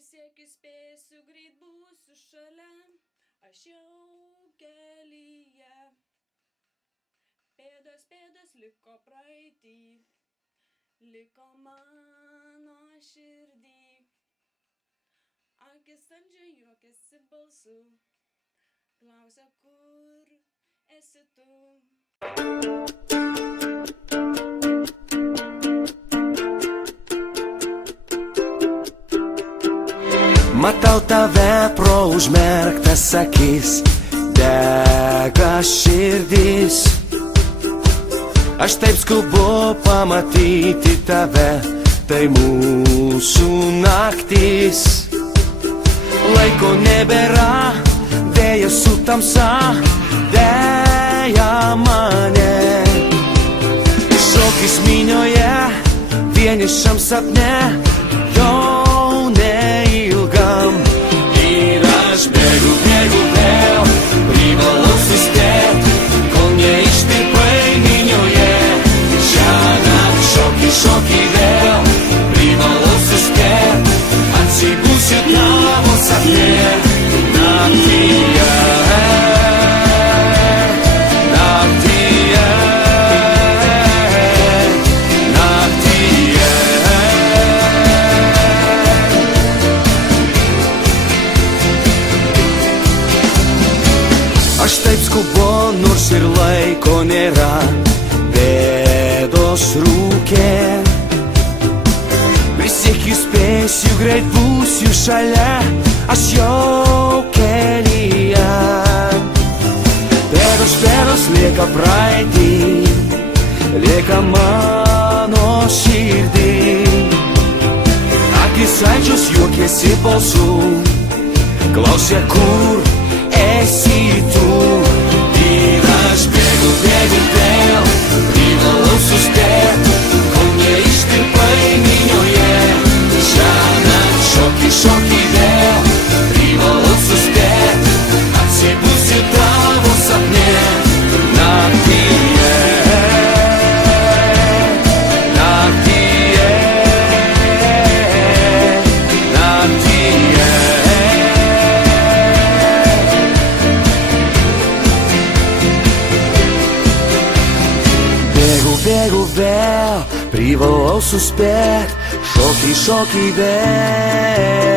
Prisiekiu, spėsiu, greit būsiu šalia, aš jau kelyje. Pėdos liko praeitį, liko mano širdį. Akis saldžiai juokiasi balsu, klausia, kur esi tu. Matau tave pro užmerktas akis, dega širdis. Aš taip skubu pamatyti tave, tai mūsų naktis. Laiko nebėra, dėja su tamsa, dėja mane. Šokis minioje, vienišam sapne, jau neilgam. Ir aš bėgu vėl, privalau suspėt, kol neištirpai minioje. Šiąnakt šoki vėl, privalau suspėt, atsibusiu tavo sapne. Naktyje, naktyje, naktyje. Aš taip skubu, nors ir laiko nėra, bėdos rūkė. Prisiekiu, spėsiu, greit būsiu šalia, aš jau kelyje. Pėdos lieka praeitį, lieka mano širdį. Akis saldžios juokiasi balsu, klausia, kur esi tu. Ir aš bėgu vėl, privalau suspėt, kol neištirpai minioje. Šiąnakt šoki vėl, privalau suspėt, atsibusiu tavo sapne. Naktyje, naktyje, naktyje. Bėgu vėl, privalau suspėt, šoki vėl.